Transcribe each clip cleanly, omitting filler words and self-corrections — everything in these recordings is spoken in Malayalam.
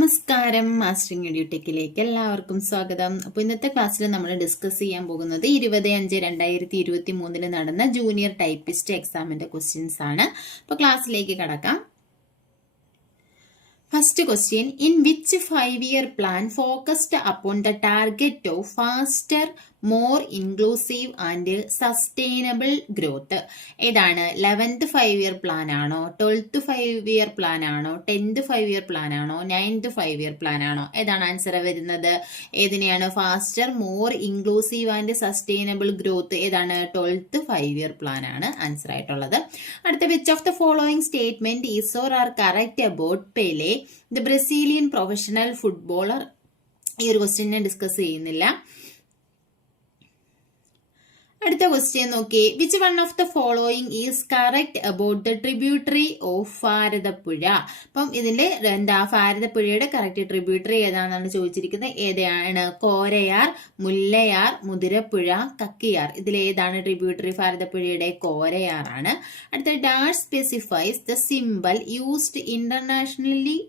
നമസ്കാരം, മാസ്റ്ററിംഗ് എഡ്യൂടെക്കിലേക്ക് എല്ലാവർക്കും സ്വാഗതം. അപ്പോൾ ഇന്നത്തെ ക്ലാസ്സിൽ നമ്മൾ ഡിസ്കസ് ചെയ്യാൻ പോകുന്നത് 20/5/2023 നടന്ന ജൂനിയർ ടൈപ്പിസ്റ്റ് എക്സാമിന്റെ ക്വസ്റ്റ്യൻസ് ആണ്. അപ്പോൾ ക്ലാസ്സിലേക്ക് കടക്കാം. First question, in which 5-year plan focused upon the target of faster, more inclusive and sustainable growth? ഏതാണ്? 11th 5-year പ്ലാൻ ആണോ, 12th 5-year പ്ലാൻ ആണോ, 10th 5-year പ്ലാൻ ആണോ, 9th 5-year പ്ലാൻ ആണോ? ഏതാണ് ആൻസർ വരുന്നത്? ഏതിനെയാണ്? Faster, more inclusive and sustainable growth. ഏതാണ്? 12th 5-year പ്ലാൻ ആണ് ആൻസർ ആയിട്ടുള്ളത്. അടുത്ത, which of the following statement is or are correct about Pele, the Brazilian professional footballer? ഈ ഒരു ക്വസ്റ്റ്യൻ ഞാൻ ഡിസ്കസ് ചെയ്യുന്നില്ല. അടുത്ത ക്വസ്റ്റ്യൻ നോക്കി, which one of the following is correct about the tributary of Bharathappuzha? അപ്പം ഇതിൽ ഭാരതപ്പുഴയുടെ കറക്റ്റ് ട്രിബ്യൂട്ടറി ഏതാണെന്നാണ് ചോദിച്ചിരിക്കുന്നത്. ഏതാണ്? കോരയാർ, മുല്ലയാർ, മുതിരപ്പുഴ, കക്കിയാർ. ഇതിൽ ഏതാണ് ട്രിബ്യൂട്ടറി ഭാരതപ്പുഴയുടെ? കോരയാർ ആണ്. അടുത്ത, dash specifies the symbol used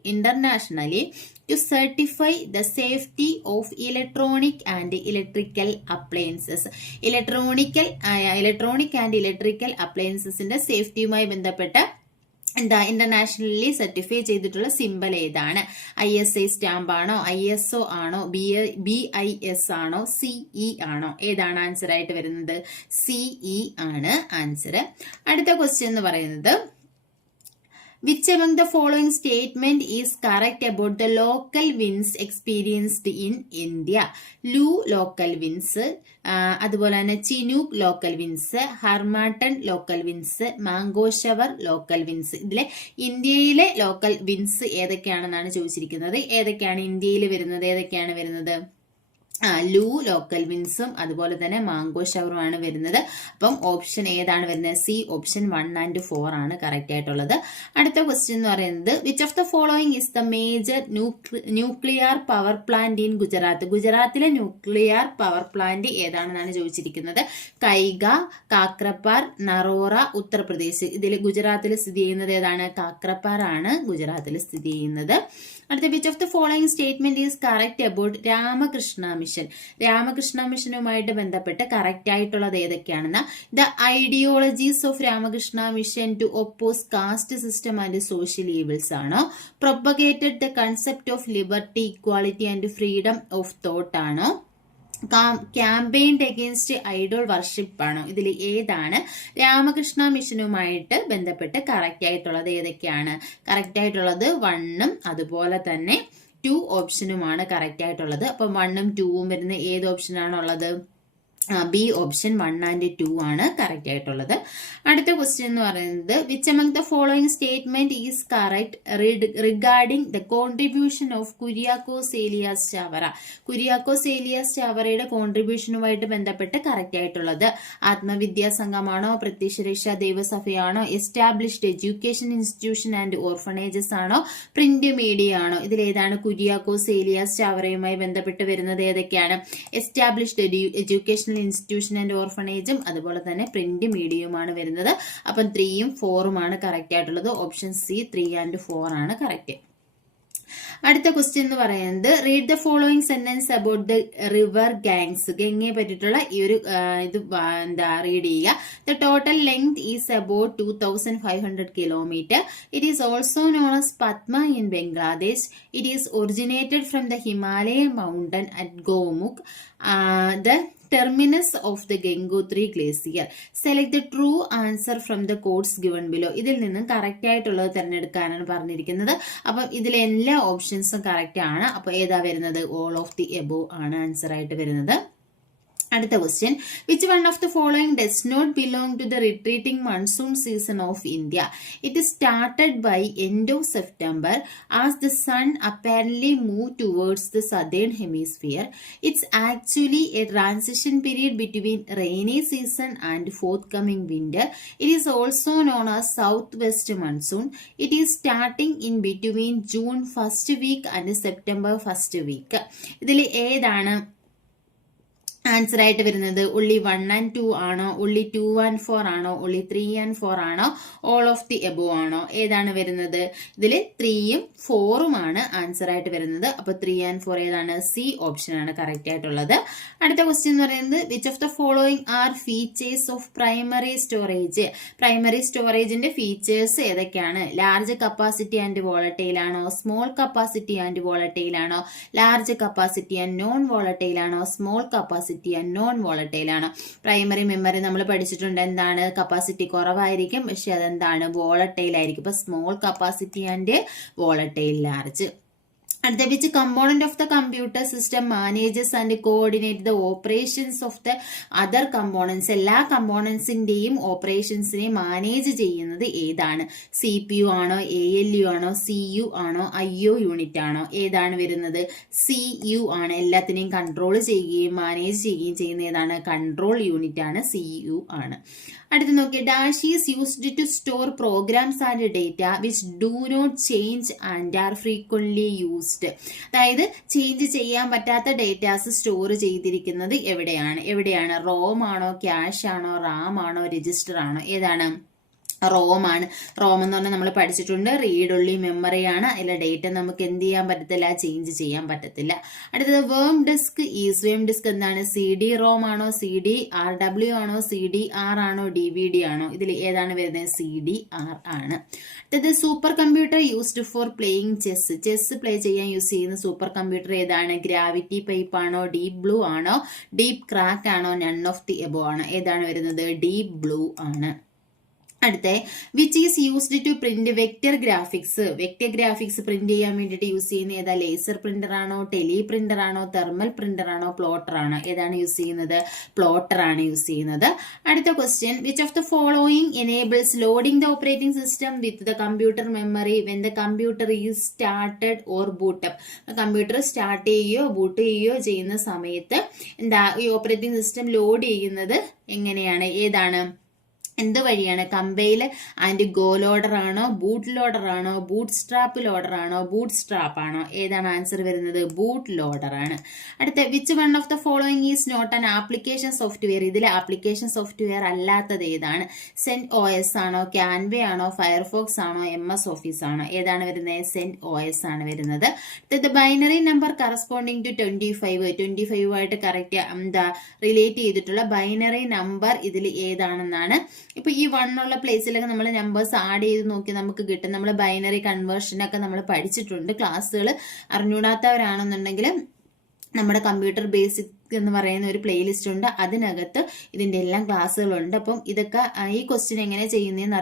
internationally to certify the safety of electronic and electrical appliances. Electronic and electrical അപ്ലയൻസസിന്റെ സേഫ്റ്റിയുമായി ബന്ധപ്പെട്ട് ഇന്റർനാഷണലി സർട്ടിഫൈ ചെയ്തിട്ടുള്ള സിംബൽ ഏതാണ്? ISI സ്റ്റാമ്പ് ആണോ, ISO ആണോ, BIS ആണോ, CE ആണോ? ഏതാണ് ആൻസർ ആയിട്ട് വരുന്നത്? CE ആണ് ആൻസർ. അടുത്ത ക്വസ്റ്റ്യൻ എന്ന് പറയുന്നത്, which among the following statement is correct about the local winds experienced in India? Loo local winds, അതുപോലെ തന്നെ Chinook local winds, Harmattan local winds, mango shower local winds. ഇതിലെ ഇന്ത്യയിലെ ലോക്കൽ വിൻസ് ഏതൊക്കെയാണെന്നാണ് ചോദിച്ചിരിക്കുന്നത്. ഏതൊക്കെയാണ് ഇന്ത്യയിൽ വരുന്നത്? ഏതൊക്കെയാണ് വരുന്നത്? ലൂ ലോക്കൽ വിൻസും അതുപോലെ തന്നെ മാംഗോ ഷവറുമാണ് വരുന്നത്. അപ്പം ഓപ്ഷൻ ഏതാണ് വരുന്നത്? സി, ഓപ്ഷൻ 1 and 4 ആണ് കറക്റ്റ് ആയിട്ടുള്ളത്. അടുത്ത ക്വസ്റ്റ്യൻ എന്ന് പറയുന്നത്, which of the following is the major nuclear power plant in Gujarat? ഗുജറാത്തിലെ ന്യൂക്ലിയർ പവർ പ്ലാന്റ് ഏതാണെന്നാണ് ചോദിച്ചിരിക്കുന്നത്. കൈഗ, കാക്രപ്പാർ, നറോറ, ഉത്തർപ്രദേശ്. ഇതിൽ ഗുജറാത്തിൽ സ്ഥിതി ചെയ്യുന്നത് ഏതാണ്? കാക്രപ്പാർ ആണ് ഗുജറാത്തിൽ സ്ഥിതി ചെയ്യുന്നത്. അടുത്ത, which of the following statement is correct about Ramakrishna Mission? Ramakrishna മിഷനുമായിട്ട് ബന്ധപ്പെട്ട് കറക്റ്റ് ആയിട്ടുള്ളത് ഏതൊക്കെയാണെന്ന്, the ideologies of Ramakrishna Mission to oppose caste system and social evils ആണോ, propagated the concept of liberty, equality and freedom of thought ആണോ, ക്യാമ്പയിൻഡ് അഗെയിൻസ്റ്റ് ഐഡോൾ വർഷിപ്പ് ആണോ? ഇതിൽ ഏതാണ് രാമകൃഷ്ണ മിഷനുമായിട്ട് ബന്ധപ്പെട്ട് കറക്റ്റ് ആയിട്ടുള്ളത്? ഏതൊക്കെയാണ് കറക്റ്റ് ആയിട്ടുള്ളത്? 1ഉം അതുപോലെ തന്നെ 2 ഓപ്ഷനുമാണ് കറക്റ്റ് ആയിട്ടുള്ളത്. അപ്പം 1ഉം 2ഉം വരുന്ന ഏത് ഓപ്ഷനാണുള്ളത്? ബി, ഓപ്ഷൻ 1 and 2 ആണ് കറക്റ്റ് ആയിട്ടുള്ളത്. അടുത്ത ക്വസ്റ്റ്യൻ എന്ന് പറയുന്നത്, which among the following statement is correct regarding the contribution of Kuriakose Elias Chavara? Kuriakose Elias ചാവറയുടെ കോൺട്രിബ്യൂഷനുമായിട്ട് ബന്ധപ്പെട്ട് കറക്റ്റ് ആയിട്ടുള്ളത് ആത്മവിദ്യാ സംഘമാണോ, പ്രത്യക്ഷരക്ഷാ ദൈവസഭയാണോ, established education institution and orphanages ആണോ, പ്രിന്റ് മീഡിയ ആണോ? ഇതിലേതാണ് കുര്യാക്കോസ് ഏലിയാസ് ചാവറയുമായി ബന്ധപ്പെട്ട് വരുന്നത്? ഏതൊക്കെയാണ്? എസ്റ്റാബ്ലിഷ്ഡ് എഡ്യൂക്കേഷൻ ഇൻസ്റ്റിറ്റ്യൂഷൻ ആൻഡ് ഓർഫനേജും അതുപോലെ തന്നെ പ്രിന്റ് മീഡിയയുമാണ് വരുന്നത്. അപ്പം 3ഉം 4ഉം ആണ് കറക്റ്റ് ആയിട്ടുള്ളത്. ഓപ്ഷൻ സി 3 and 4 ആണ് കറക്റ്റ്. അടുത്ത ക്വസ്റ്റ്യൻ എന്ന് പറയുന്നത്, read the following sentence about the river Ganges? ഗംഗയെ പറ്റിയിട്ടുള്ള ഈ ഒരു റീഡ് ചെയ്യുക. The total length is about 2500 kilometer. It is also known as Padma in Bangladesh. It is originated from the Himalayan mountain at Gomukh, the terminus of the Gangotri glacier. Select the true answer from the quotes given below. ഇതിൽ നിന്നും കറക്റ്റ് ആയിട്ടുള്ളത് തിരഞ്ഞെടുക്കാനാണ് പറഞ്ഞിരിക്കുന്നത്. അപ്പം ഇതിലെ എല്ലാ ഓപ്ഷൻസും കറക്റ്റ് ആണ്. അപ്പൊ ഏതാ വരുന്നത്? ഓൾ ഓഫ് ദി എബോവ് ആണ് ആൻസർ ആയിട്ട് വരുന്നത്. അടുത്ത question, which one of the following does not belong to the retreating monsoon season of India? It started by end of September as the sun apparently move towards the southern hemisphere. It's actually a transition period between rainy season and forthcoming winter. It is also known as south west monsoon. It is starting in between June first week and September first week. ഇതിൽ ഏതാണ് ആൻസർ ആയിട്ട് വരുന്നത് only 1 and 2 ആണോ, only 2 and 4 ആണോ, only 3 and 4 ആണോ, all of the above ആണോ? ഏതാണ് വരുന്നത്? ഇതിൽ 3യും 4ഉം ആണ് ആൻസർ ആയിട്ട് വരുന്നത്. അപ്പൊ 3 and 4 ഏതാണ്? സി ഓപ്ഷൻ ആണ് കറക്റ്റ് ആയിട്ടുള്ളത്. അടുത്ത ക്വസ്റ്റ്യൻ എന്ന് പറയുന്നത് which of the following are features of primary storage? Primary സ്റ്റോറേജിന്റെ ഫീച്ചേഴ്സ് ഏതൊക്കെയാണ്? ലാർജ് കപ്പാസിറ്റി ആൻഡ് വോളറ്റൈൽ ആണോ, സ്മോൾ കപ്പാസിറ്റി ആൻഡ് വോളറ്റൈൽ ആണോ, large capacity and non volatile ആണോ, small capacity and non volatile ആണ്? പ്രൈമറി മെമ്മറി നമ്മൾ പഠിച്ചിട്ടുണ്ട് എന്താണ്? കപ്പാസിറ്റി കുറവായിരിക്കും, പക്ഷെ അതെന്താണ്? വോളറ്റൈൽ ആയിരിക്കും. ഇപ്പൊ small capacity and volatile large. അടുത്ത which component of the computer system manages and coordinate the operations of the other components? എല്ലാ കമ്പോണൻസിന്റെയും ഓപ്പറേഷൻസിനെ മാനേജ് ചെയ്യുന്നത് ഏതാണ്? CPU ആണോ, ALU ആണോ, CU ആണോ, IO യൂണിറ്റ് ആണോ? ഏതാണ് വരുന്നത്? CU ആണ്. എല്ലാത്തിനെയും കൺട്രോൾ ചെയ്യുകയും മാനേജ് ചെയ്യുകയും ചെയ്യുന്ന ഏതാണ്? കൺട്രോൾ യൂണിറ്റ് ആണ്, CU ആണ്. അടുത്ത് നോക്കിയ dash is used to store programs and data which do not change and are frequently used. അതായത് ചേഞ്ച് ചെയ്യാൻ പറ്റാത്ത ഡേറ്റാസ് സ്റ്റോർ ചെയ്തിരിക്കുന്നത് എവിടെയാണ്? റോം ആണോ, ക്യാഷ് ആണോ, റാം ആണോ, രജിസ്റ്റർ ആണോ? ഏതാണ്? റോം ആണ്. റോം എന്ന് പറഞ്ഞാൽ നമ്മൾ പഠിച്ചിട്ടുണ്ട് റീഡ് ഒൺലി മെമ്മറി ആണ്. അതിലെ ഡേറ്റ നമുക്ക് എന്ത് ചെയ്യാൻ പറ്റത്തില്ല? ചേഞ്ച് ചെയ്യാൻ പറ്റത്തില്ല. അടുത്തത് വേം ഡിസ്ക് ഈസ്. വേം ഡിസ്ക് എന്താണ്? CD റോം ആണോ, CD-RW ആണോ, CDR ആണോ, DVD ആണോ? ഇതിൽ ഏതാണ് വരുന്നത്? CDR ആണ്. അടുത്തത് super computer used for playing chess. Chess play ചെയ്യാൻ യൂസ് ചെയ്യുന്ന സൂപ്പർ കമ്പ്യൂട്ടർ ഏതാണ്? ഗ്രാവിറ്റി പൈപ്പ് ആണോ, ഡീപ് ബ്ലൂ ആണോ, ഡീപ് ക്രാക്ക് ആണോ, നൺ ഓഫ് ദി എബോ ആണോ? ഏതാണ് വരുന്നത്? ഡീപ് ബ്ലൂ ആണ്. അടുത്ത which is used to print vector graphics. Vector graphics print ചെയ്യാൻ വേണ്ടിയിട്ട് യൂസ് ചെയ്യുന്ന ഏതാ? ലേസർ പ്രിന്റർ ആണോ, ടെലി പ്രിന്റർ ആണോ, തെർമൽ പ്രിന്റർ ആണോ, പ്ലോട്ടർ ആണോ? ഏതാണ് യൂസ് ചെയ്യുന്നത്? പ്ലോട്ടർ ആണ് യൂസ് ചെയ്യുന്നത്. അടുത്ത question which of the following enables loading the operating system with the computer memory when the computer is started or boot-up. Computer start ചെയ്യുകയോ ബൂട്ട് ചെയ്യുകയോ ചെയ്യുന്ന സമയത്ത് എന്താ ഈ ഓപ്പറേറ്റിംഗ് സിസ്റ്റം ലോഡ് ചെയ്യുന്നത് എങ്ങനെയാണ്? ഏതാണ്? എന്ത് വഴിയാണ്? കമ്പൈൽ ആൻഡ് ഗോ ലോഡർ ആണോ, ബൂട്ട് ലോഡർ ആണോ, ബൂട്ട് സ്ട്രാപ്പ് ലോഡർ ആണോ, ബൂട്ട് സ്ട്രാപ്പ് ആണോ? ഏതാണ് ആൻസർ വരുന്നത്? ബൂട്ട് ലോഡർ ആണ്. അടുത്ത which one of the following is not an application software. ഇതിൽ ആപ്ലിക്കേഷൻ സോഫ്റ്റ്വെയർ അല്ലാത്തത് ഏതാണ്? CentOS ആണോ, ക്യാൻവ ആണോ, ഫയർഫോക്സ് ആണോ, MS ഓഫീസ് ആണോ? ഏതാണ് വരുന്നത്? CentOS ആണ് വരുന്നത്. അടുത്തത് ബൈനറി നമ്പർ കറസ്പോണ്ടിങ് ടു 25. 25 ആയിട്ട് കറക്റ്റ് എന്താ റിലേറ്റ് ചെയ്തിട്ടുള്ള ബൈനറി നമ്പർ ഇതിൽ ഏതാണെന്നാണ്. ഇപ്പൊ ഈ 1 ഉള്ള പ്ലേസിലൊക്കെ നമ്മൾ നമ്പേഴ്സ് ആഡ് ചെയ്ത് നോക്കി നമുക്ക് കിട്ടും. നമ്മൾ ബൈനറി കൺവേർഷനൊക്കെ നമ്മൾ പഠിച്ചിട്ടുണ്ട്. ക്ലാസ്സുകൾ അറിഞ്ഞൂടാത്തവരാണെന്നുണ്ടെങ്കിൽ നമ്മുടെ കമ്പ്യൂട്ടർ ബേസിക് എന്ന് പറയുന്ന ഒരു പ്ലേലിസ്റ്റ് ഉണ്ട്. അതിനകത്ത് ഇതിന്റെ എല്ലാം ക്ലാസ്സുകളുണ്ട്. അപ്പം ഇതൊക്കെ ഈ ക്വസ്റ്റ്യൻ എങ്ങനെ ചെയ്യുന്നതെന്ന്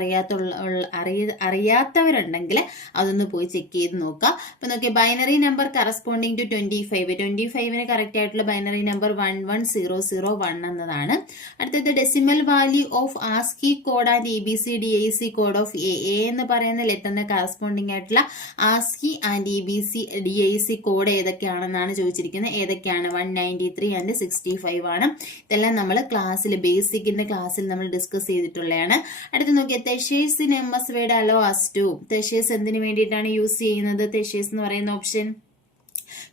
അറിയാത്തവരുണ്ടെങ്കിൽ അതൊന്ന് പോയി ചെക്ക് ചെയ്ത് നോക്കാം. അപ്പൊ നോക്കിയാൽ ബൈനറി നമ്പർ കറസ്പോണ്ടിങ് ടു 25. 25ന് കറക്റ്റ് ആയിട്ടുള്ള ബൈനറി നമ്പർ 11001 എന്നതാണ്. അടുത്തത് decimal value of ASCII code and EBCDIC code of A എന്ന് പറയുന്ന ലെറ്ററിന് കറസ്പോണ്ടിങ് ആയിട്ടുള്ള ആസ്കി ആൻഡ് EBCDIC കോഡ് ഏതൊക്കെയാണെന്നാണ് ചോദിച്ചിരിക്കുന്നത്. ഏതൊക്കെയാണ്? 193 and 65 ആണ്. ഇതെല്ലാം നമ്മൾ ക്ലാസ്സിൽ ബേസിക്കിന്റെ ക്ലാസ്സിൽ നമ്മൾ ഡിസ്കസ് ചെയ്തിട്ടുള്ളതാണ്. അടുത്ത് നോക്കിയാൽ thesaurus in MS Word allow us to. Thesaurus എന്തിനു വേണ്ടിയിട്ടാണ് യൂസ് ചെയ്യുന്നത്? തെഷേഴ്സ് എന്ന് പറയുന്ന ഓപ്ഷൻ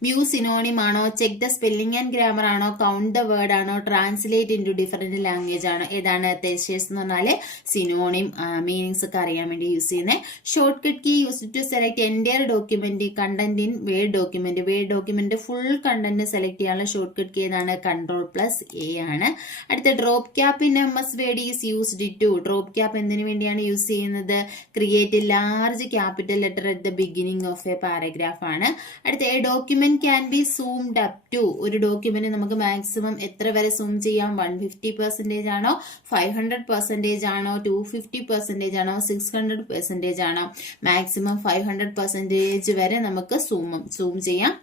വ്യൂ സിനോണിം ആണോ, check the spelling and grammar ആണോ, കൗണ്ട് ദ വേർഡ് ആണോ, translate into different language ആണോ? ഏതാണ്? തെഷേഴ്സ് എന്ന് പറഞ്ഞാല് സിനോണിം മീനിങ്സ് ഒക്കെ അറിയാൻ വേണ്ടി യൂസ് ചെയ്യുന്നത്. Shortcut key use to select entire document content in Word document. Word document full content select ചെയ്യാനുള്ള ഷോർട്ട് കട്ട് കീ ഏതാണ്? Ctrl+A ആണ്. അടുത്ത drop cap in MS Word is used to. Drop cap എന്തിനു വേണ്ടിയാണ് യൂസ് ചെയ്യുന്നത്? Create large capital letter at the beginning of a paragraph ആണ്. അടുത്ത a document can be zoomed up to. ഒരു ഡോക്യുമെന്റ് നമുക്ക് മാക്സിമം എത്ര വരെ സൂം ചെയ്യാം? 150% ആണോ, 500% ആണോ, 250% ആണോ, 600% ആണോ? മാക്സിമം 500% വരെ നമുക്ക് സൂം ചെയ്യാം.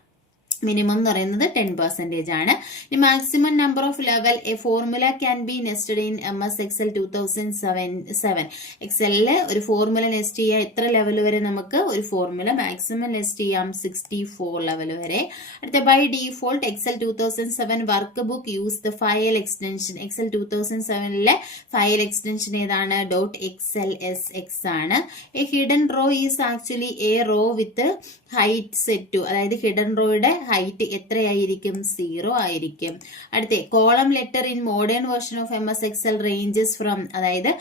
മിനിമം എന്ന് പറയുന്നത് 10% ആണ്. ഇനി maximum number of level A formula can be nested in MS Excel 2007. എക്സലില് ഒരു ഫോർമുല നെസ്റ്റ് ചെയ്യാൻ എത്ര ലെവൽ വരെ നമുക്ക് ഒരു ഫോർമുല മാക്സിമം നെസ്റ്റ് ചെയ്യാം? 64 ലെവൽ വരെ. അടുത്ത by default Excel 2007 workbook use the file extension. Excel 2007ലെ ഫയൽ എക്സ്റ്റൻഷൻ ഏതാണ്? .xlsx ആണ്. A hidden row is actually a row with height set to. അതായത് ഹിഡൻ റോയുടെ ഹൈറ്റ് എത്രയായിരിക്കും? 0 ആയിരിക്കും. അടുത്ത column letter in modern version of MS Excel ranges from, അതായത്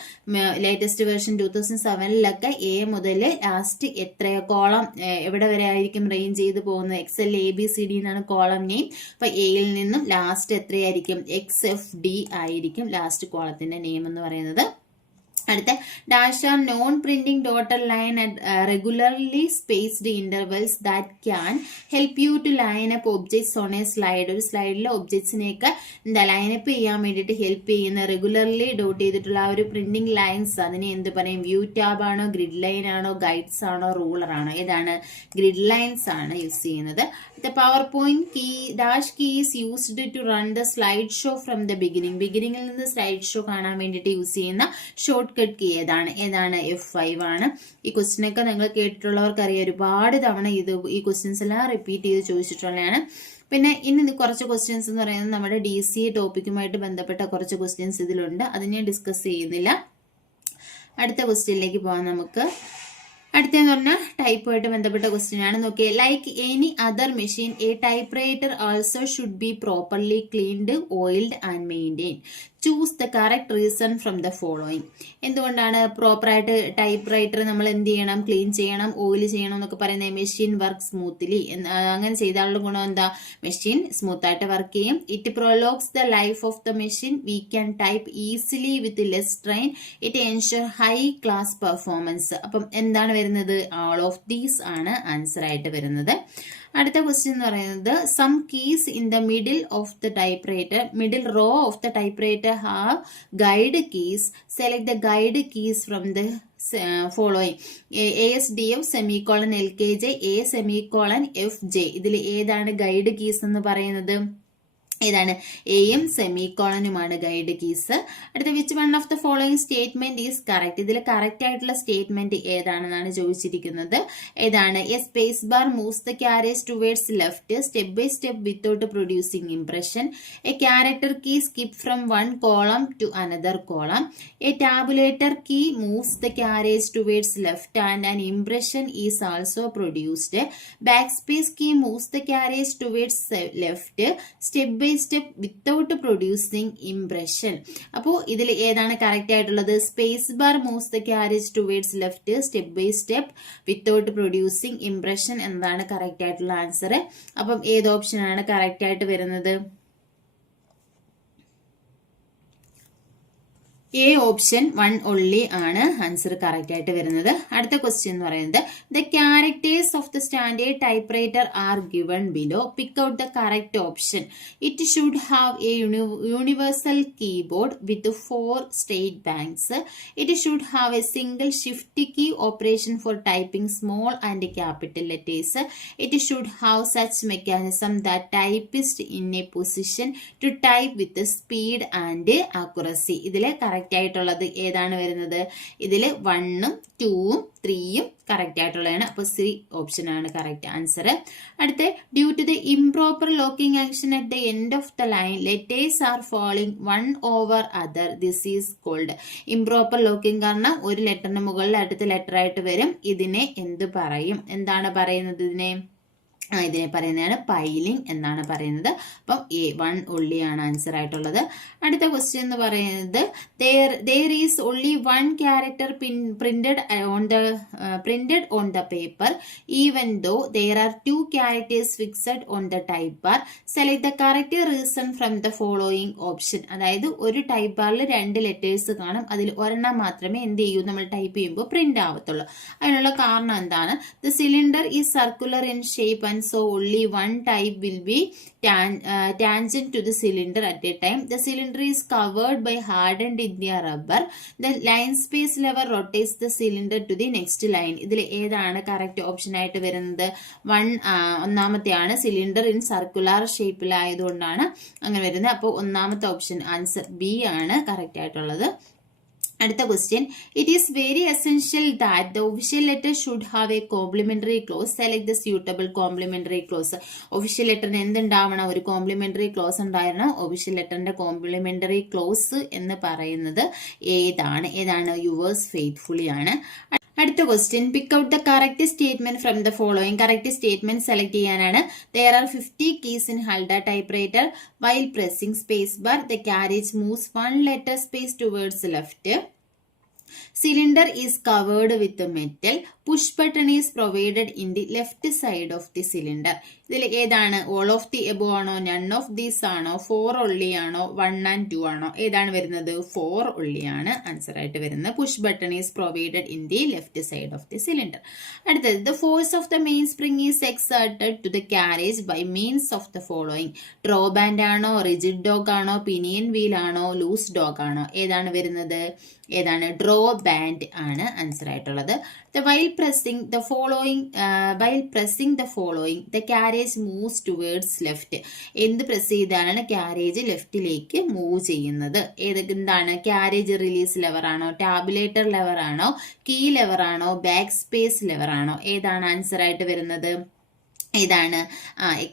ലേറ്റസ്റ്റ് വേർഷൻ 2007 എ മുതൽ ലാസ്റ്റ് എത്ര കോളം എവിടെ വരെ ആയിരിക്കും റേഞ്ച് ചെയ്ത് പോകുന്നത്? എക്സൽ ABCD എന്നാണ് കോളം നെയിം. അപ്പൊ എയിൽ നിന്നും ലാസ്റ്റ് എത്രയായിരിക്കും? XFD ആയിരിക്കും ലാസ്റ്റ് കോളത്തിന്റെ നെയിം എന്ന് പറയുന്നത്. അടുത്ത dash are non printing dotted line at regularly spaced intervals that can help you to line up objects on a slide. ഒരു സ്ലൈഡിലെ ഒബ്ജക്ട്സിനെയൊക്കെ ലൈനപ്പ് ചെയ്യാൻ വേണ്ടിയിട്ട് ഹെൽപ്പ് ചെയ്യുന്ന റെഗുലർലി ഡോട്ട് ചെയ്തിട്ടുള്ള ആ ഒരു പ്രിന്റിംഗ് ലൈൻസ്, അതിനെ എന്ത് പറയും? വ്യൂ ടാബ് ആണോ, ഗ്രിഡ് ലൈൻ ആണോ, ഗൈഡ്സ് ആണോ, റൂളർ ആണോ? ഏതാണ്? ഗ്രിഡ് ലൈൻസ് ആണ് യൂസ് ചെയ്യുന്നത്. PowerPoint key dash key is used to run the slide show from the ബിഗിനിങ്ങിൽ നിന്ന് സ്ലൈഡ് ഷോ കാണാൻ വേണ്ടിയിട്ട് യൂസ് ചെയ്യുന്ന ഷോർട്ട് കട്ട് കീ ഏതാണ്? F5 ആണ്. ഈ ക്വസ്റ്റ്യൻ ഒക്കെ നിങ്ങൾ കേട്ടിട്ടുള്ളവർക്ക് അറിയാം, ഒരുപാട് തവണ ഈ ക്വസ്റ്റ്യൻസ് എല്ലാം റിപ്പീറ്റ് ചെയ്ത് ചോദിച്ചിട്ടുള്ളതാണ്. പിന്നെ ഇനി കുറച്ച് ക്വസ്റ്റ്യൻസ് എന്ന് പറയുന്നത് നമ്മുടെ DCA ടോപ്പിക്കുമായിട്ട് ബന്ധപ്പെട്ട കുറച്ച് ക്വസ്റ്റ്യൻസ് ഇതിലുണ്ട്, അത് ഞാൻ ഡിസ്കസ് ചെയ്യുന്നില്ല. അടുത്ത ക്വസ്റ്റ്യനിലേക്ക് പോകാം നമുക്ക്. അടുത്തെന്ന് പറഞ്ഞാൽ ടൈപ്പുമായിട്ട് ബന്ധപ്പെട്ട ക്വസ്റ്റ്യൻ ആണ്. നോക്കിയേ, like any other machine A type writer also should be properly cleaned, oiled and maintain. Choose the correct reason from the following. എന്തുകൊണ്ടാണ് പ്രോപ്പറായിട്ട് ടൈപ്പ് റൈറ്റർ നമ്മൾ എന്ത് ചെയ്യണം? ക്ലീൻ ചെയ്യണം, ഓയിൽ ചെയ്യണം എന്നൊക്കെ പറയുന്നത്. മെഷീൻ വർക്ക് സ്മൂത്ത്ലി, അങ്ങനെ ചെയ്താലുള്ള ഗുണം എന്താ? മെഷീൻ സ്മൂത്ത് ആയിട്ട് വർക്ക് ചെയ്യും. It prolongs the life of the machine. We can type easily with less strain. It ensure high class performance. അപ്പം എന്താണ് വരുന്നത്? ആൾ ഓഫ് ദീസ് ആണ് ആൻസർ ആയിട്ട് വരുന്നത്. അടുത്ത ക്വസ്റ്റ്യൻ എന്ന് പറയുന്നത്, some keys in the middle of the typewriter, middle row of the typewriter have guide keys. Select the guide keys from the following. ASDF semicolon LKJ, A semicolon FJ. ഇതിൽ ഏതാണ് ഗൈഡ് കീസ് എന്ന് പറയുന്നത്? ഏതാണ്? എയും സെമിക്കോളനുമാണ് ഗൈഡ് കീസ്. അടുത്ത which one of the following statement is correct. ഇതിൽ കറക്റ്റ് ആയിട്ടുള്ള സ്റ്റേറ്റ്മെന്റ് ഏതാണെന്നാണ് ചോദിച്ചിരിക്കുന്നത്. ഏതാണ്? A space bar moves the carriage towards left step by step without producing impression. A character key skip from one column to another column. A tabulator key moves the carriage towards left and an impression is also produced. Back space key moves the carriage towards left step by step without producing impression. അപ്പോൾ ഇതിൽ ഏതാണ് കറക്റ്റ് ആയിട്ടുള്ളത്? Space bar moves the carriage towards left step by step without producing impression എന്നതാണ് കറക്റ്റ് ആയിട്ടുള്ള ആൻസർ. അപ്പം ഏത് ഓപ്ഷൻ ആണ് കറക്റ്റ് ആയിട്ട് വരുന്നത്? A ഓപ്ഷൻ 1 only ആണ് ആൻസർ കറക്റ്റ് ആയിട്ട് വരുന്നത്. അടുത്ത ക്വസ്റ്റ്യൻ എന്ന് പറയുന്നത്, the characters of the standard typewriter are given below. Pick out the correct option. It should have a universal keyboard with 4 straight banks. It should have a single shift key operation for typing small and capital letters. It should have such mechanism that typist in a position to type with speed and accuracy. ഇതിൽ കറക്റ്റ് ആയിട്ടുള്ളത് ഏതാണ് വരുന്നത്? ഇതിൽ 1ഉം 2ഉം 3ഉം കറക്റ്റ് ആയിട്ടുള്ളതാണ്. അപ്പോൾ C ഓപ്ഷൻ ആണ് കറക്റ്റ് ആൻസർ. അടുത്ത, due to the improper locking action at the end of the line letters are falling one over other. This is called. Improper locking കാരണം ഒരു ലെറ്ററിന് മുകളിൽ അടുത്ത ലെറ്റർ ആയിട്ട് വരും. ഇതിനെ എന്ത് പറയും? എന്താണ് പറയുന്നത് ഇതിനെ? ഇതിനെ പറയുന്നതാണ് പൈലിംഗ് എന്നാണ് പറയുന്നത്. അപ്പം A1 only ആണ് ആൻസർ ആയിട്ടുള്ളത്. അടുത്ത ക്വസ്റ്റ്യൻ എന്ന് പറയുന്നത്, there is only one character printed on the paper even though there are 2 characters fixed on the type bar. Select the correct reason from the following option. അതായത് ഒരു ടൈപ്പ് ബാറിൽ 2 ലെറ്റേഴ്സ് കാണും, അതിൽ ഒരെണ്ണം മാത്രമേ എന്ത് ചെയ്യൂ നമ്മൾ ടൈപ്പ് ചെയ്യുമ്പോൾ പ്രിന്റ് ആവത്തുള്ളൂ. അതിനുള്ള കാരണം എന്താണ്? The cylinder is circular in shape and so only one type will be tangent to the cylinder at a time. The cylinder is covered by hardened India rubber. The line space lever rotates the cylinder to the next line. ഇതിൽ ഏതാണ് കറക്റ്റ് ഓപ്ഷൻ ആയിട്ട് വരുന്നത്? ഒന്നാമത്തെയാണ്. സിലിണ്ടർ ഇൻ സർക്കുലർ ഷേപ്പിലായതുകൊണ്ടാണ് അങ്ങനെ വരുന്നത്. അപ്പോൾ ഒന്നാമത്തെ ഓപ്ഷൻ ആൻസർ B ആണ് കറക്റ്റ് ആയിട്ടുള്ളത്. അടുത്ത question, it is very essential that the official letter should have a complementary close. Select the suitable complementary close. Official ലെറ്ററിന് എന്തുണ്ടാവണം? ഒരു കോംപ്ലിമെന്ററി ക്ലോസ് ഉണ്ടായിരുന്നു. ഒഫീഷ്യൽ ലെറ്ററിന്റെ കോംപ്ലിമെന്ററി ക്ലോസ് എന്ന് പറയുന്നത് ഏതാണ്? യുവേഴ്സ് ഫെയ്ത്ത്ഫുള്ളി ആണ്. അടുത്ത question pick out the correct statement from the following. Correct statement select ചെയ്യാനാണ്. There are 50 keys in Halda typewriter. While pressing spacebar, the carriage moves one letter space towards left. Cylinder is covered with metal. Push button is provided in the left side of the cylinder. ഇതിൽ ഏതാണ്? ഓൾ ഓഫ് ദി എബോ ആണോ, നൺ ഓഫ് ദീസ് ആണോ, 4 only ആണോ, 1 and 2 ആണോ? ഏതാണ് വരുന്നത്? 4 only ആണ് ആൻസർ ആയിട്ട് വരുന്നത്. Push button is provided in the left side of the cylinder. അടുത്തത് the force of the main spring is exerted to the carriage by means of the following. Draw band ആണോ, റിജിഡ് ഡോഗ് ആണോ, പിനിയൻ വീൽ ആണോ, ലൂസ് ഡോഗ് ആണോ? ഏതാണ് വരുന്നത്? ഏതാണ്? ഡ്രോ ബാൻഡ് ആണ് ആൻസർ ആയിട്ടുള്ളത്. While pressing the following, the carriage moves towards left. എന്ത് പ്രസ് ചെയ്താണ് കാരേജ് ലെഫ്റ്റിലേക്ക് മൂവ് ചെയ്യുന്നത്? എന്താണ്? കാരേജ് റിലീസ് ലെവർ ആണോ, ടാബുലേറ്റർ ലെവർ ആണോ, കീ ലെവർ ആണോ, ബാക്ക് സ്പേസ് ലെവർ ആണോ? ഏതാണ് ആൻസർ ആയിട്ട് വരുന്നത്? ഇതാണ്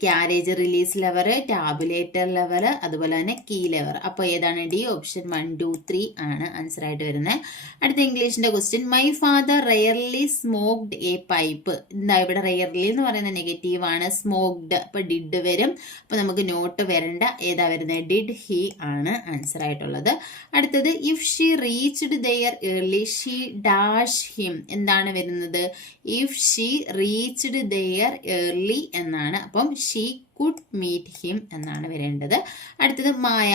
carriage release lever, tabulator lever, അതുപോലെ തന്നെ കീ ലെവർ. അപ്പോൾ ഏതാണ്? ഡി ഓപ്ഷൻ 1, 2, 3 ആണ് ആൻസർ ആയിട്ട് വരുന്നത്. അടുത്ത ഇംഗ്ലീഷിന്റെ question. My father rarely smoked a pipe. എന്താ ഇവിടെ റെയർലി എന്ന് പറയുന്ന നെഗറ്റീവ് ആണ്, സ്മോക്ഡ് അപ്പൊ ഡിഡ് വരും. അപ്പൊ നമുക്ക് നോട്ട് വരണ്ട. ഏതാ വരുന്നത്? ഡിഡ് ഹി ആണ് ആൻസർ ആയിട്ടുള്ളത്. അടുത്തത് if she reached there early she dash him. എന്താണ് വരുന്നത്? If she reached there early എന്നാണ്. അപ്പം ഷീ കുഡ് മീറ്റ് ഹിം എന്നാണ് വരേണ്ടത്. അടുത്തത് Maya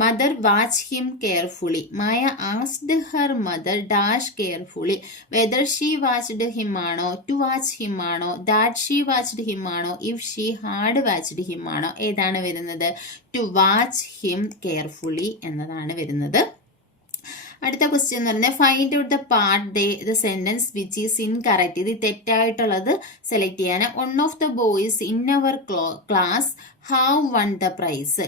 mother watch him carefully. Maya asked her mother dash carefully. Whether she watched him ആണോ, ടു വാച്ച് ഹിം ആണോ, ദാറ്റ് ഷീ വാച്ച്ഡ് ഹിം ആണോ, if she had watched him ആണോ? ഏതാണ് വരുന്നത്? ടു വാച്ച് ഹിം കെയർഫുള്ളി എന്നതാണ് വരുന്നത്. അടുത്ത ക്വസ്റ്റ്യൻ എന്ന് പറഞ്ഞാൽ find out the part the sentence which is incorrect. ഇത് തെറ്റായിട്ടുള്ളത് സെലക്ട് ചെയ്യാൻ. One of the boys in our class have won the prize.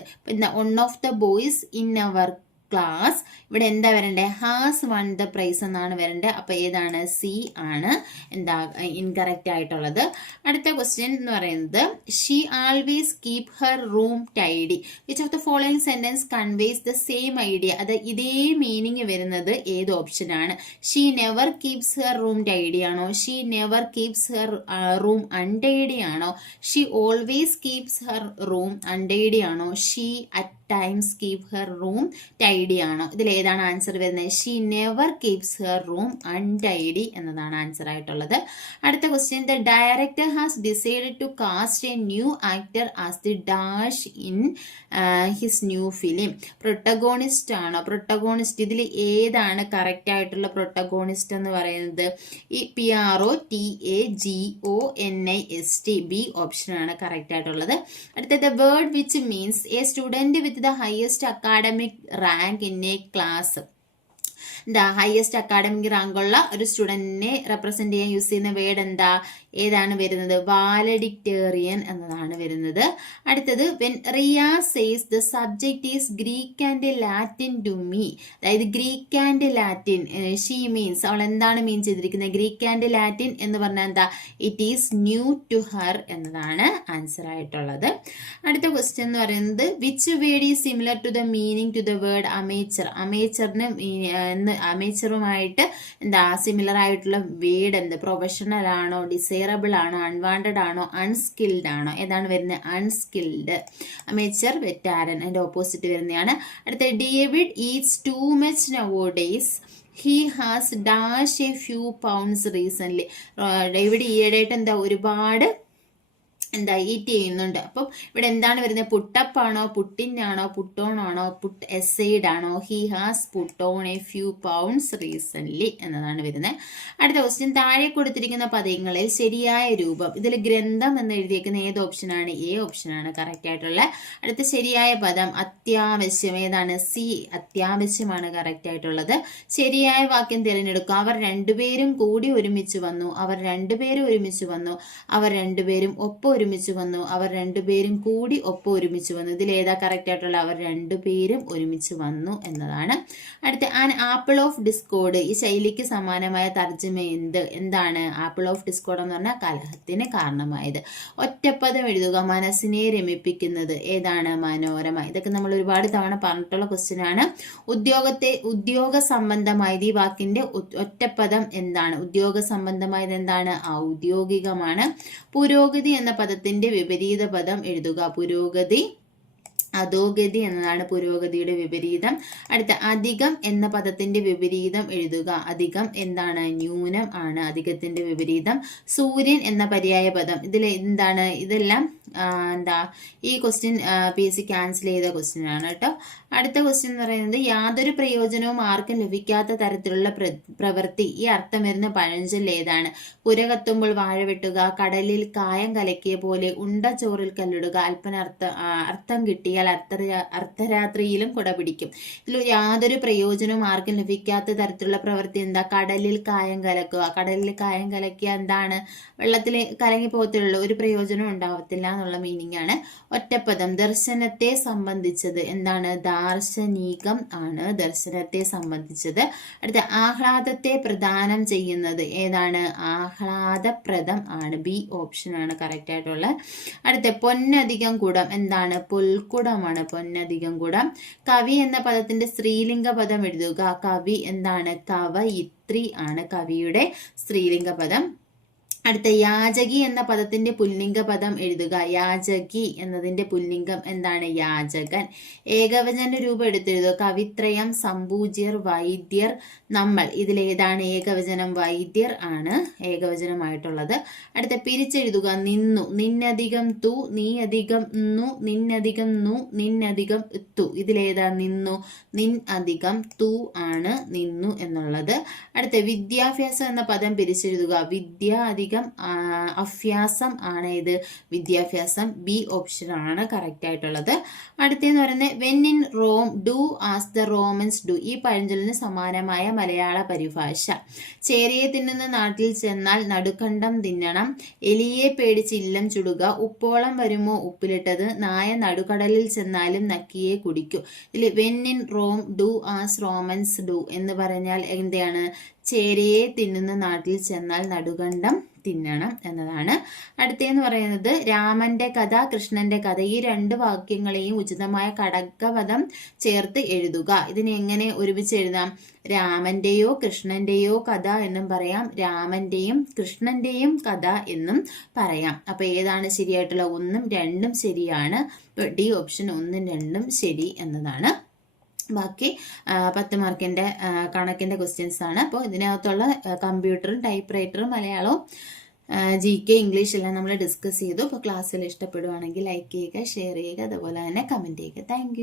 One of the boys in our class ഇവിടെ എന്താ വരണ്ടേ? ഹാസ് വൺ ദ പ്രൈസ് എന്നാണ് വരണ്ടേ. അപ്പൊ ഏതാണ്? സി ആണ് എന്താ ഇൻകറക്റ്റ് ആയിട്ടുള്ളത്. അടുത്ത ക്വസ്റ്റ്യൻ എന്ന് പറയുന്നത് she always keep her room tidy. Which of the following sentence conveys the same idea. അത് ഇതേ മീനിങ് വരുന്നത് ഏത് ഓപ്ഷനാണ്? She never keeps her room tidy ആണോ, she never keeps her room untidy ആണോ, she always keeps her room untidy ആണോ, she at times keep her room tidy ആണോ? ഇതിൽ ഏതാണ് ആൻസർ വരുന്നത്? She never keeps her room untidy എന്നതാണ് ആൻസർ ആയിട്ടുള്ളത്. അടുത്ത question. The director has decided to cast a new actor as the dash in his new film. Protagonist ആണോ? പ്രൊട്ടഗോണിസ്റ്റ് ഇതിൽ ഏതാണ് കറക്റ്റ് ആയിട്ടുള്ള പ്രൊട്ടഗോണിസ്റ്റ് എന്ന് പറയുന്നത്? ഈ PROTAGONIST ബി ഓപ്ഷൻ ആണ് കറക്റ്റ് ആയിട്ടുള്ളത്. അടുത്ത the word which means a student with the highest academic rank in a class. എന്താ? ഹയസ്റ്റ് അക്കാഡമിക് റാങ്ക് ഉള്ള ഒരു സ്റ്റുഡന്റിനെ റെപ്രസെന്റ് ചെയ്യാൻ യൂസ് ചെയ്യുന്ന വേർഡ് എന്താ? ഏതാണ് വരുന്നത്? വാലഡിക്ടേറിയൻ എന്നതാണ് വരുന്നത്. അടുത്തത് when Riya says the subject is Greek and Latin to me. അതായത് Greek and Latin she means അവൾ എന്താണ് മീൻ ചെയ്തിരിക്കുന്നത്? ഗ്രീക്ക് ആൻഡ് ലാറ്റിൻ എന്ന് പറഞ്ഞാൽ എന്താ? It is new to her എന്നതാണ് ആൻസർ ആയിട്ടുള്ളത്. അടുത്ത ക്വസ്റ്റ്യൻ എന്ന് പറയുന്നത് which word is similar to the meaning to the word amateur. അമേച്ചറുമായിട്ട് എന്താ സിമിലർ ആയിട്ടുള്ള വേർഡ് എന്ത്? പ്രൊഫഷണൽ ആണോ, ഡിസൈറബിൾ ആണോ, അൺവാണ്ടഡ് ആണോ, അൺസ്കിൽഡ് ആണോ? ഏതാണ് വരുന്നത്? അൺസ്കിൽഡ്. അമേച്ചർ വെറ്റാരൻ അതിന്റെ ഓപ്പോസിറ്റ് വരുന്നതാണ്. അടുത്ത David eats too much nowadays. He has dash a few pounds recent. David ഈയിടെയായിട്ട് എന്താ ഒരുപാട് എന്താ ഈറ്റ് ചെയ്യുന്നുണ്ട്. അപ്പം ഇവിടെ എന്താണ് വരുന്നത്? പുട്ടപ്പ് ആണോ, പുട്ടിനാണോ, പുട്ടോൺ ആണോ, പുട്ട് എസൈഡ് ആണോ? He has put on A few pounds recent എന്നതാണ് വരുന്നത്. അടുത്ത ക്വസ്റ്റ്യൻ. താഴെ കൊടുത്തിരിക്കുന്ന പദങ്ങളിൽ ശരിയായ രൂപം. ഇതിൽ ഗ്രന്ഥം എന്ന് എഴുതിയിരിക്കുന്ന ഏത് ഓപ്ഷനാണ്? എ ഓപ്ഷനാണ് കറക്റ്റ് ആയിട്ടുള്ള. അടുത്ത ശരിയായ പദം അത്യാവശ്യം. ഏതാണ്? സി അത്യാവശ്യമാണ് കറക്റ്റ് ആയിട്ടുള്ളത്. ശരിയായ വാക്യം തിരഞ്ഞെടുക്കുക. അവർ രണ്ടുപേരും കൂടി ഒരുമിച്ച് വന്നു. അവർ രണ്ടുപേരും ഒരുമിച്ച് വന്നു. അവർ രണ്ടുപേരും ഒപ്പം ഒരുമിച്ച് വന്നു. അവർ രണ്ടുപേരും കൂടി ഒപ്പം ഒരുമിച്ച് വന്നു. ഇതിൽ ഏതാ കറക്റ്റ് ആയിട്ടുള്ള? അവർ രണ്ടുപേരും ഒരുമിച്ച് വന്നു എന്നതാണ്. അടുത്ത ആൻ ആപ്പിൾ ഓഫ് ഡിസ്കോർഡ്. ഈ ശൈലിക്ക് സമാനമായ തർജ്ജമ എന്താണ്? ആപ്പിൾ ഓഫ് ഡിസ്കോർഡ് എന്ന് പറഞ്ഞാൽ കലഹത്തിന് കാരണമായത്. ഒറ്റപ്പദം എഴുതുക. മനസ്സിനെ രമിപ്പിക്കുന്നത് ഏതാണ്? മനോരമ. ഇതൊക്കെ നമ്മൾ ഒരുപാട് തവണ പറഞ്ഞിട്ടുള്ള ക്വസ്റ്റ്യൻ ആണ്. ഉദ്യോഗ സംബന്ധമായത്, ഈ വാക്കിന്റെ ഒറ്റപ്പദം എന്താണ്? ഉദ്യോഗ സംബന്ധമായത് എന്താണ്? ഔദ്യോഗികമാണ്. പുരോഗതി എന്ന പദത്തിന്റെ വിപരീത പദം എഴുതുക. പുരോഗതി അധോഗതി എന്നതാണ് പുരോഗതിയുടെ വിപരീതം. അടുത്ത അധികം എന്ന പദത്തിന്റെ വിപരീതം എഴുതുക. അധികം എന്താണ്? ന്യൂനം ആണ് അധികത്തിന്റെ വിപരീതം. സൂര്യൻ എന്ന പര്യായ പദം ഇതിൽ എന്താണ്? ഇതെല്ലാം ഈ ക്വസ്റ്റ്യൻ PSC ക്യാൻസൽ ചെയ്ത ക്വസ്റ്റ്യൻ ആണ് കേട്ടോ. അടുത്ത ക്വസ്റ്റ്യൻ എന്ന് പറയുന്നത് യാതൊരു പ്രയോജനവും ആർക്കും ലഭിക്കാത്ത തരത്തിലുള്ള പ്രവൃത്തി. ഈ അർത്ഥം വരുന്ന പഴഞ്ചൊല്ല് ഏതാണ്? പുര കത്തുമ്പോൾ വാഴ വെട്ടുക, കടലിൽ കായം കലക്കിയ പോലെ ഉണ്ട ചോറിൽ കല്ലിടുക, അർത്ഥം കിട്ടിയാൽ അർദ്ധരാത്രിയിലും കുട പിടിക്കും. ഇതിൽ യാതൊരു പ്രയോജനവും ആർക്കും ലഭിക്കാത്ത തരത്തിലുള്ള പ്രവൃത്തി എന്താ? കടലിൽ കായം കലക്കുക. കടലിൽ കായം കലക്കിയ എന്താണ്? വെള്ളത്തിൽ കലങ്ങി പോകത്തുള്ളൂ, ഒരു പ്രയോജനം ഉണ്ടാവത്തില്ല എന്നുള്ള മീനിങ് ആണ്. ഒറ്റപ്പദം ദർശനത്തെ സംബന്ധിച്ചത് എന്താണ്? ദാർശനികം ആണ് ദർശനത്തെ സംബന്ധിച്ചത്. അടുത്ത ആഹ്ലാദത്തെ പ്രദാനം ചെയ്യുന്നത് ഏതാണ്? ആഹ്ലാദപ്രദം ആണ്. ബി ഓപ്ഷൻ ആണ് കറക്റ്റ് ആയിട്ടുള്ള. അടുത്ത പൊന്നധികം കുടം എന്താണ്? പൊൽക്കുടമാണ്. പൊന്നധികം കുടം. കവി എന്ന പദത്തിന്റെ സ്ത്രീലിംഗ പദം എഴുതുക. കവി എന്താണ്? കവയിത്രി ആണ് കവിയുടെ സ്ത്രീലിംഗ പദം. അടുത്ത യാചകി എന്ന പദത്തിന്റെ പുല്ലിംഗ പദം എഴുതുക. യാചകി എന്നതിന്റെ പുല്ലിംഗം എന്താണ്? യാചകൻ. ഏകവചന രൂപം എടുത്തെഴുതുക. കവിത്രയം, സമ്പൂജ്യർ, വൈദ്യർ, നമ്മൾ. ഇതിലേതാണ് ഏകവചനം? വൈദ്യർ ആണ് ഏകവചനമായിട്ടുള്ളത്. അടുത്ത പിരിച്ചെഴുതുക. നിന്നു. നിന്നധികം തു, നീ അധികം നു, നിന്നധികം നു, നിന്നധികം തു. ഇതിലേതാ? നിന്നു. നിൻ അധികം തു ആണ് നിന്നു എന്നുള്ളത്. അടുത്ത വിദ്യാഭ്യാസം എന്ന പദം പിരിച്ചെഴുതുക. വിദ്യ അധികം അഭ്യാസം ആണ് ഇത് വിദ്യാഭ്യാസം. ബി ഓപ്ഷൻ ആണ് കറക്റ്റ് ആയിട്ടുള്ളത്. അടുത്തെന്ന് പറയുന്നത് when in Rome do as the Romans do. ഈ പഴഞ്ചൊല്ലിന് സമാനമായ മലയാള പരിഭാഷ. ചേരയെ തിന്നുന്ന നാട്ടിൽ ചെന്നാൽ നടുക്കണ്ടം തിന്നണം, എലിയെ പേടിച്ച് ഇല്ലം ചുടുക, ഉപ്പോളം വരുമോ ഉപ്പിലിട്ടത്, നായ നടുക്കടലിൽ ചെന്നാലും നക്കിയെ കുടിക്കൂ. ഇതിൽ when in Rome do as Romans do എന്ന് പറഞ്ഞാൽ എന്താണ്? ചേരയെ തിന്നുന്ന നാട്ടിൽ ചെന്നാൽ നടുകണ്ടം തിന്നണം എന്നതാണ്. അടുത്തെന്ന് പറയുന്നത് രാമന്റെ കഥ, കൃഷ്ണന്റെ കഥ. ഈ രണ്ട് വാക്യങ്ങളെയും ഉചിതമായ ഘടകപദം ചേർത്ത് എഴുതുക. ഇതിനെ എങ്ങനെ ഒരുമിച്ച് എഴുതാം? രാമന്റെയോ കൃഷ്ണന്റെയോ കഥ എന്നും പറയാം, രാമന്റെയും കൃഷ്ണന്റെയും കഥ എന്നും പറയാം. അപ്പൊ ഏതാണ് ശരിയായിട്ടുള്ള? 1ഉം 2ഉം ശരിയാണ്. ഡി ഓപ്ഷൻ 1ഉം 2ഉം ശരി എന്നതാണ്. ബാക്കി 10 മാർക്കിന്റെ കണക്കിന്റെ ക്വസ്റ്റ്യൻസ് ആണ്. അപ്പോൾ ഇതിനകത്തുള്ള കമ്പ്യൂട്ടറും ടൈപ്പ് റൈറ്ററും മലയാളവും GK ഇംഗ്ലീഷ് എല്ലാം നമ്മൾ ഡിസ്കസ് ചെയ്തു. അപ്പോൾ ക്ലാസ്സിൽ ഇഷ്ടപ്പെടുവാണെങ്കിൽ ലൈക്ക് ചെയ്യുക, ഷെയർ ചെയ്യുക, അതുപോലെ തന്നെ കമന്റ് ചെയ്യുക. താങ്ക്